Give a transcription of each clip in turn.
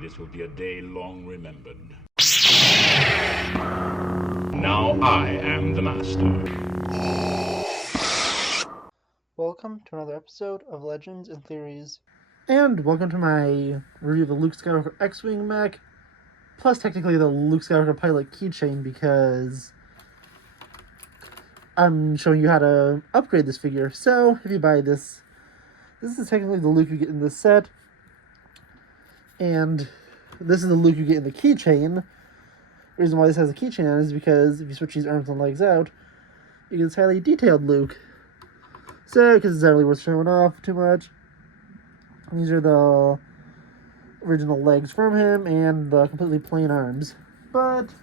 This will be a day long remembered. Now I am the master. Welcome to another episode of Legends and Theories. And welcome to my review of the Luke Skywalker X-Wing mech, plus technically the Luke Skywalker pilot keychain, because I'm showing you how to upgrade this figure. So, if you buy this is technically the Luke you get in this set, and this is the Luke you get in the keychain. The reason why this has a keychain on is because if you switch these arms and legs out, you get this highly detailed Luke. So, because it's not really worth showing off too much, these are the original legs from him and the completely plain arms. But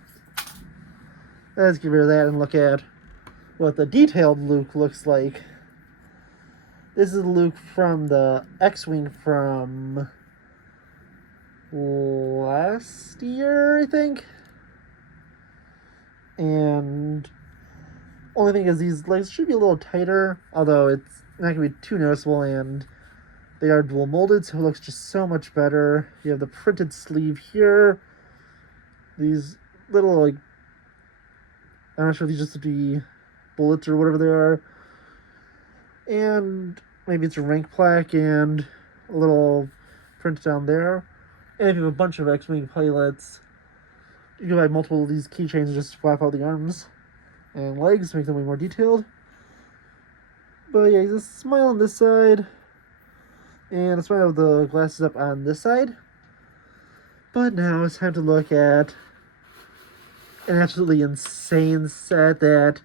let's get rid of that and look at what the detailed Luke looks like. This is Luke from the X-Wing from last year, I think. And only thing is these legs should be a little tighter, although it's not going to be too noticeable, and they are dual molded, so it looks just so much better. You have the printed sleeve here. These little, like, I'm not sure if these just be bullets or whatever they are. And maybe it's a rank plaque and a little print down there. And if you have a bunch of X-Wing pilots, you can buy multiple of these keychains and just swap out the arms and legs to make them way more detailed. But yeah, he's a smile on this side, and a smile with the glasses up on this side. But now it's time to look at an absolutely insane set that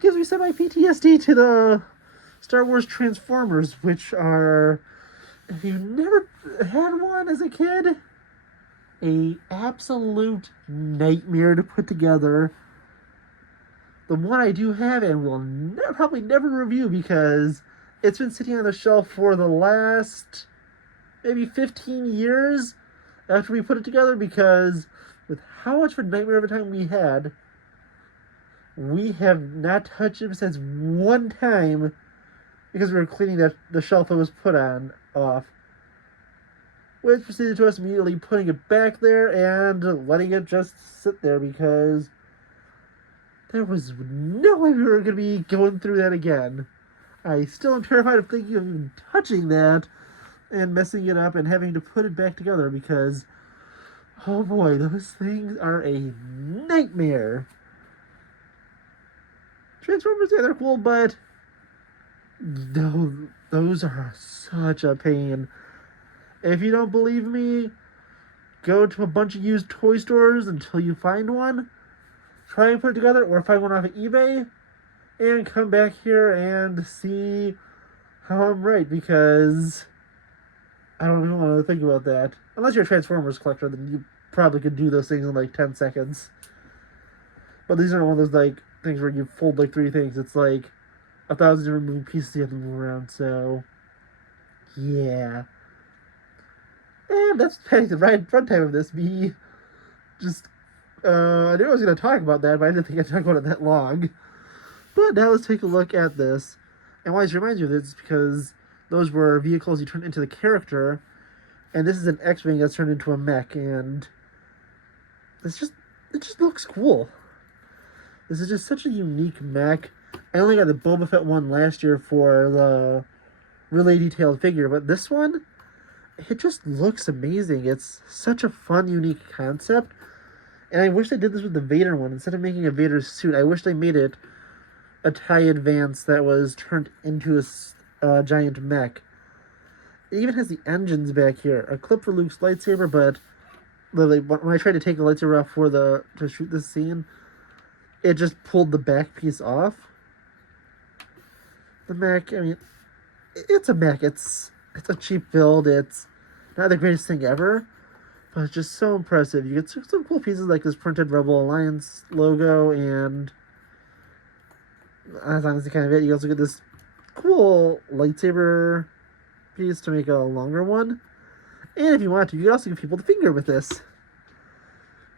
gives me semi-PTSD to the Star Wars Transformers, which are, if you've never had one as a kid, a absolute nightmare to put together. The one I do have and will probably never review because it's been sitting on the shelf for the last maybe 15 years after we put it together, because with how much of a nightmare of a time we had, we have not touched him since one time because we were cleaning the shelf it was put on off. Which proceeded to us immediately putting it back there and letting it just sit there because there was no way we were going to be going through that again. I still am terrified of thinking of even touching that and messing it up and having to put it back together because, oh boy, those things are a nightmare. Transformers, yeah, they're cool, but no, those are such a pain. If you don't believe me, go to a bunch of used toy stores until you find one. Try and put it together, or find one off of eBay, and come back here and see how I'm right, because I don't even want to think about that. Unless you're a Transformers collector, then you probably could do those things in like 10 seconds. But these aren't one of those like things where you fold like 3 things. It's like 1,000 different moving pieces you have to move around, so yeah. And that's the runtime of this. Me just I knew I was going to talk about that, but I didn't think I'd talk about it that long. But now let's take a look at this. And why this reminds me of this is because those were vehicles you turned into the character, and this is an X-Wing that's turned into a mech, and it just looks cool. This is just such a unique mech. I only got the Boba Fett one last year for the really detailed figure, but this one, it just looks amazing. It's such a fun, unique concept. And I wish they did this with the Vader one. Instead of making a Vader suit, I wish they made it a TIE Advance that was turned into a giant mech. It even has the engines back here. A clip for Luke's lightsaber, but literally, when I tried to take the lightsaber off to shoot this scene, it just pulled the back piece off. The mech, I mean, it's a mech. It's a cheap build. It's not the greatest thing ever, but it's just so impressive. You get some cool pieces like this printed Rebel Alliance logo, and that's honestly kind of it. You also get this cool lightsaber piece to make a longer one. And if you want to, you can also give people the finger with this.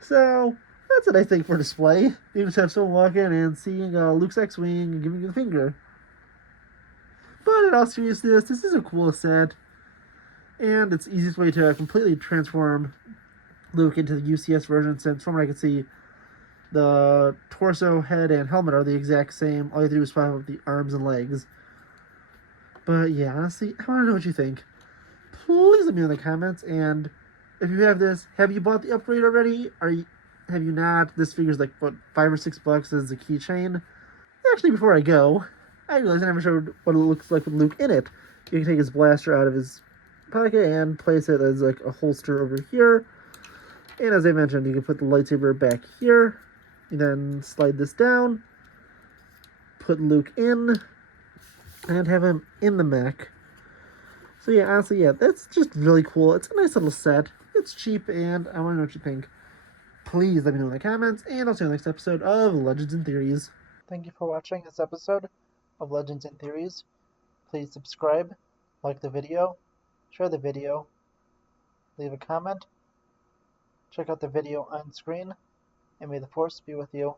So, that's a nice thing for display. You just have someone walk in and seeing Luke's X-Wing and giving you the finger. But in all seriousness, this is a cool set. And it's the easiest way to completely transform Luke into the UCS version, since from what I can see, the torso, head, and helmet are the exact same. All you have to do is swap up the arms and legs. But yeah, honestly, I want to know what you think. Please let me know in the comments. And if you have this, have you bought the upgrade already? Have you not? This figure's like what, $5 or $6 as a keychain. Actually, before I go, I realized I never showed what it looks like with Luke in it. You can take his blaster out of his pocket and place it as like a holster over here. And as I mentioned, you can put the lightsaber back here. And then slide this down. Put Luke in. And have him in the mech. So yeah, honestly, yeah, that's just really cool. It's a nice little set. It's cheap, and I want to know what you think. Please let me know in the comments, and I'll see you in the next episode of Legends and Theories. Thank you for watching this episode of Legends and Theories. Please subscribe, like the video, share the video, leave a comment, check out the video on screen, and may the Force be with you.